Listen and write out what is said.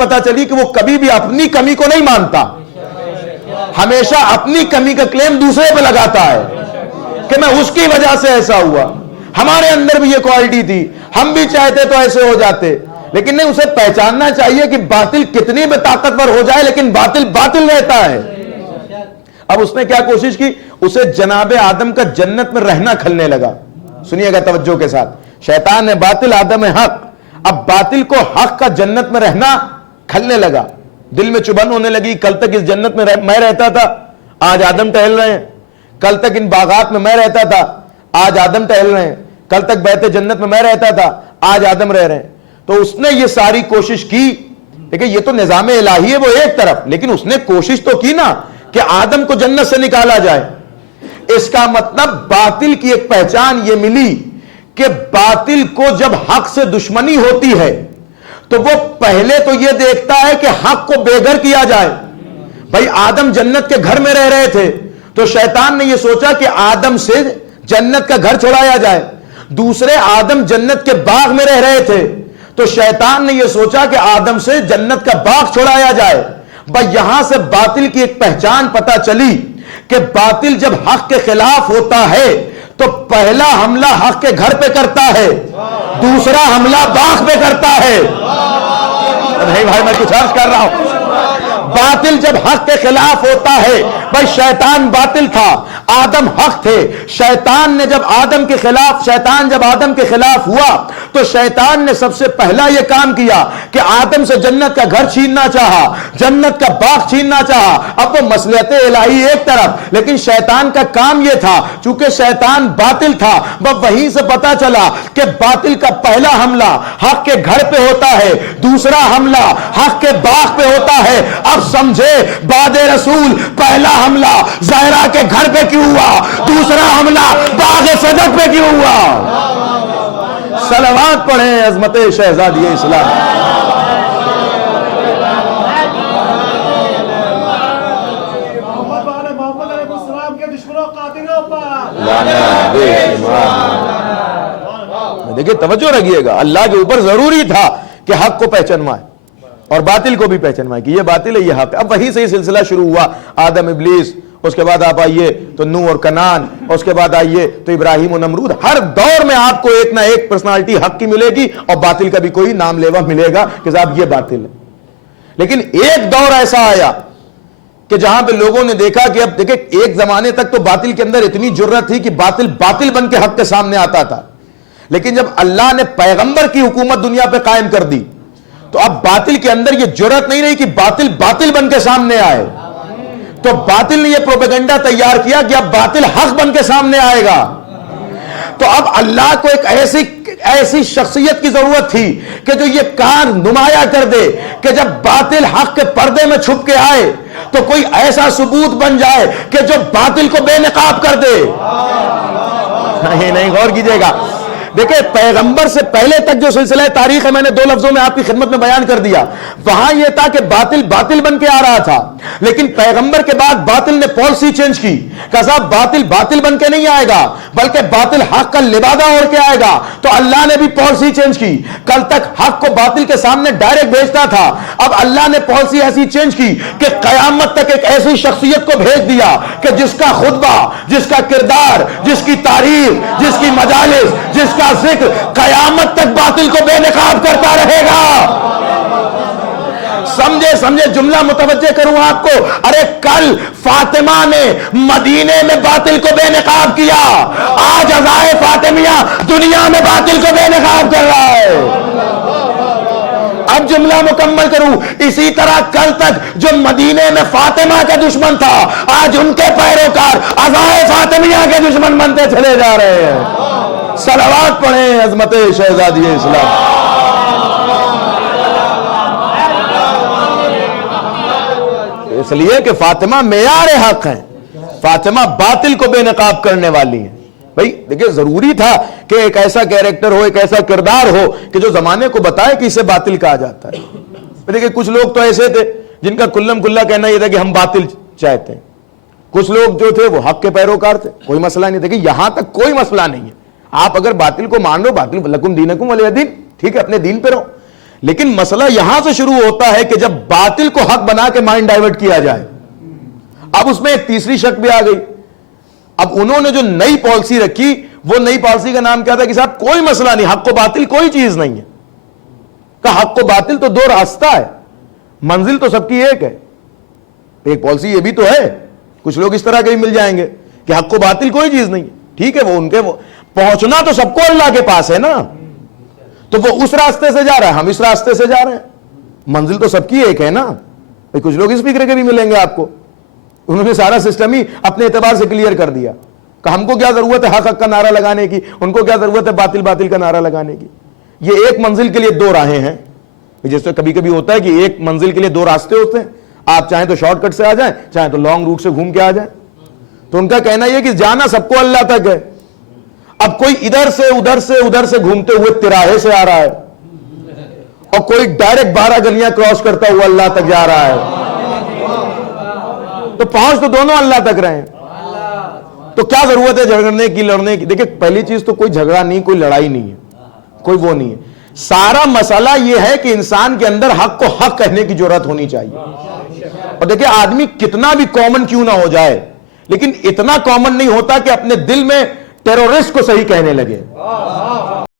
پتا چلی کہ وہ کبھی بھی اپنی کمی کو نہیں مانتا, ہمیشہ اپنی کمی کا کلیم دوسرے پہ لگاتا ہے کہ میں اس کی وجہ سے ایسا ہوا. ہمارے اندر بھی یہ کوالٹی تھی, ہم بھی چاہتے تو ایسے ہو جاتے, لیکن نہیں, اسے پہچاننا چاہیے کہ باطل کتنی بھی طاقتور ہو جائے لیکن باطل باطل رہتا ہے. اب اس نے کیا کوشش کی, اسے جناب آدم کا جنت میں رہنا کھلنے لگا. سنیے گا توجہ کے ساتھ, شیطان نے باطل, آدم حق. اب باطل کو حق کا جنت میں رہنا کھلنے لگا, دل میں چبھن ہونے لگی. کل تک اس جنت میں میں رہتا تھا, آج آدم ٹہل رہے ہیں. کل تک ان باغات میں رہتا تھا, آج آدم ٹہل رہے ہیں. کل تک بیت جنت میں میں رہتا تھا, آج آدم رہ رہے ہیں. تو اس نے یہ ساری کوشش کی. دیکھیں یہ تو نظام الہی ہے وہ ایک طرف, لیکن اس نے کوشش تو کی نا کہ آدم کو جنت سے نکالا جائے. اس کا مطلب باطل کی ایک پہچان یہ ملی کہ باطل کو جب حق سے دشمنی ہوتی ہے تو وہ پہلے تو یہ دیکھتا ہے کہ حق کو بے گھر کیا جائے. بھائی آدم جنت کے گھر میں رہ رہے تھے تو شیطان نے یہ سوچا کہ آدم سے جنت کا گھر چھڑایا جائے. دوسرے آدم جنت کے باغ میں رہ رہے تھے تو شیطان نے یہ سوچا کہ آدم سے جنت کا باغ چھڑایا جائے. بھائی یہاں سے باطل کی ایک پہچان پتا چلی کہ باطل جب حق کے خلاف ہوتا ہے تو پہلا حملہ حق کے گھر پہ کرتا ہے, دوسرا حملہ باغ پہ کرتا ہے. نہیں بھائی میں کچھ عرض کر رہا ہوں, باطل جب حق کے خلاف ہوتا ہے, بھائی شیطان باطل تھا, آدم حق تھے. شیطان جب آدم کے خلاف ہوا تو شیطان نے سب سے پہلا یہ کام کیا کہ آدم سے جنت کا گھر چھیننا چاہا, جنت کا باغ چھیننا چاہا. اب وہ مصلحت الہی ایک طرف, لیکن شیطان کا کام یہ تھا چونکہ شیطان باطل تھا. وہیں سے پتا چلا کہ باطل کا پہلا حملہ حق کے گھر پہ ہوتا ہے, دوسرا حملہ حق کے باغ پہ ہوتا ہے. اب سمجھے بعد رسول پہلا حملہ زہرا کے گھر پہ کیوں ہوا, دوسرا حملہ باغ صدق پہ کیوں ہوا. صلوات پڑھیں عظمت شہزادی اسلام. دیکھیں توجہ رکھیے گا, اللہ کے اوپر ضروری تھا کہ حق کو پہچانوائے اور باطل کو بھی پہچانوائے کہ یہ باطل ہے یہ حق. اب وہیں سے یہ سلسلہ شروع ہوا, آدم ابلیس, اس کے بعد آپ آئیے تو نوح اور کنعان, اس کے بعد آئیے تو ابراہیم و نمرود. ہر دور میں آپ کو ایک نہ ایک پرسنالٹی حق کی ملے گی اور باطل کا بھی کوئی نام لیوا ملے گا کہ صاحب یہ باطل ہے. لیکن ایک دور ایسا آیا کہ جہاں پہ لوگوں نے دیکھا کہ اب دیکھیں ایک زمانے تک تو باطل کے اندر اتنی جرت تھی کہ باطل باطل بن کے حق کے سامنے آتا تھا, لیکن جب اللہ نے پیغمبر کی حکومت دنیا پہ قائم کر دی تو اب باطل کے اندر یہ جرت نہیں رہی کہ باطل باطل بن کے سامنے آئے. تو باطل نے یہ پروپیگنڈا تیار کیا کہ اب باطل حق بن کے سامنے آئے گا. تو اب اللہ کو ایک ایسی شخصیت کی ضرورت تھی کہ جو یہ کار نمایاں کر دے کہ جب باطل حق کے پردے میں چھپ کے آئے تو کوئی ایسا ثبوت بن جائے کہ جو باطل کو بے نقاب کر دے. نہیں غور کیجئے گا, دیکھیں پیغمبر سے پہلے تک جو سلسلہ تاریخ ہے میں نے 2 لفظوں میں آپ کی خدمت میں بیان کر دیا. وہاں یہ تھا کہ باطل باطل بن کے آ رہا تھا, لیکن پیغمبر کے بعد باطل نے پالیسی چینج کی, کہا صاحب باطل باطل بن کے نہیں آئے گا بلکہ باطل حق کا لبادہ اوڑھ کے آئے گا. تو اللہ نے بھی پالیسی چینج کی. کل تک حق کو باطل کے سامنے ڈائریکٹ بھیجتا تھا, اب اللہ نے پالیسی ایسی چینج کی کہ قیامت تک ایک ایسی شخصیت کو بھیج دیا کہ جس کا خطبہ, جس کا کردار, جس کی تعریف, جس کی مجالس, جس کا ذکر قیامت تک باطل کو بے نقاب کرتا رہے گا. سمجھے جملہ متوجہ کروں آپ کو. ارے کل فاطمہ نے مدینے میں باطل کو بے نقاب کیا, آج عزائے فاطمیہ دنیا میں باطل کو بے نقاب کر رہا ہے. اب جملہ مکمل کروں. اسی طرح کل تک جو مدینے میں فاطمہ کا دشمن تھا آج ان کے پیروکار عزائے فاطمیہ کے دشمن بنتے چلے جا رہے ہیں. صلوات پڑھیں عظمت شہزادی اسلام. اس لیے کہ فاطمہ معیار حق ہیں, فاطمہ باطل کو بے نقاب کرنے والی ہیں. بھائی دیکھیں ضروری تھا کہ ایک ایسا کیریکٹر ہو, ایک ایسا کردار ہو کہ جو زمانے کو بتائے کہ اسے باطل کہا جاتا ہے. دیکھیں کچھ لوگ تو ایسے تھے جن کا کلم کلا کہنا یہ تھا کہ ہم باطل چاہتے ہیں, کچھ لوگ جو تھے وہ حق کے پیروکار تھے, کوئی مسئلہ نہیں. دیکھیں یہاں تک کوئی مسئلہ نہیں ہے, آپ اگر باطل کو مان لو, باطل لکم دینکم ولی دین, ٹھیک ہے اپنے دین پہ رہو, لیکن مسئلہ یہاں سے شروع ہوتا ہے کہ جب باطل کو حق بنا کے مائنڈ ڈائیورٹ کیا جائے. اب اس میں ایک تیسری شک بھی آ گئی. اب انہوں نے جو نئی پالیسی رکھی, وہ نئی پالیسی کا نام کیا تھا کہ صاحب کوئی مسئلہ نہیں, حق و باطل کوئی چیز نہیں ہے. کہ حق و باطل تو دو راستہ ہے, منزل تو سب کی ایک ہے. ایک پالیسی یہ بھی تو ہے, کچھ لوگ اس طرح کے بھی مل جائیں گے کہ حق و باطل کوئی چیز نہیں ہے. ٹھیک ہے, وہ ان کے پہنچنا تو سب کو اللہ کے پاس ہے نا, تو وہ اس راستے سے جا رہا ہے, ہم اس راستے سے جا رہے ہیں. منزل تو سب کی ایک ہے نا. کچھ لوگ اس فکر کے بھی ملیں گے آپ کو, انہوں نے سارا سسٹم ہی اپنے اعتبار سے کلیئر کر دیا کہ ہم کو کیا ضرورت ہے حق حق کا نعرہ لگانے کی, ان کو کیا ضرورت ہے باطل باطل کا نعرہ لگانے کی. یہ ایک منزل کے لیے دو راہیں ہیں. جیسے کبھی کبھی ہوتا ہے کہ ایک منزل کے لیے دو راستے ہوتے ہیں, آپ چاہیں تو شارٹ کٹ سے آ جائیں, چاہیں تو لانگ روٹ سے گھوم کے آ جائیں. تو ان کا کہنا یہ کہ جانا سب کو اللہ تک ہے. اب کوئی ادھر سے ادھر سے گھومتے ہوئے تراہے سے آ رہا ہے, اور کوئی ڈائریکٹ 12 گلیاں کراس کرتا ہوا اللہ تک جا رہا ہے. تو پہنچ تو دونوں اللہ تک رہے ہیں. تو کیا ضرورت ہے جھگڑنے کی, لڑنے کی؟ دیکھیں پہلی چیز تو کوئی جھگڑا نہیں, کوئی لڑائی نہیں ہے, کوئی وہ نہیں ہے. سارا مسئلہ یہ ہے کہ انسان کے اندر حق کو حق کہنے کی جرات ہونی چاہیے. اور دیکھیں آدمی کتنا بھی کامن کیوں نہ ہو جائے, لیکن اتنا کامن نہیں ہوتا کہ اپنے دل میں ٹیرورسٹ کو صحیح کہنے لگے.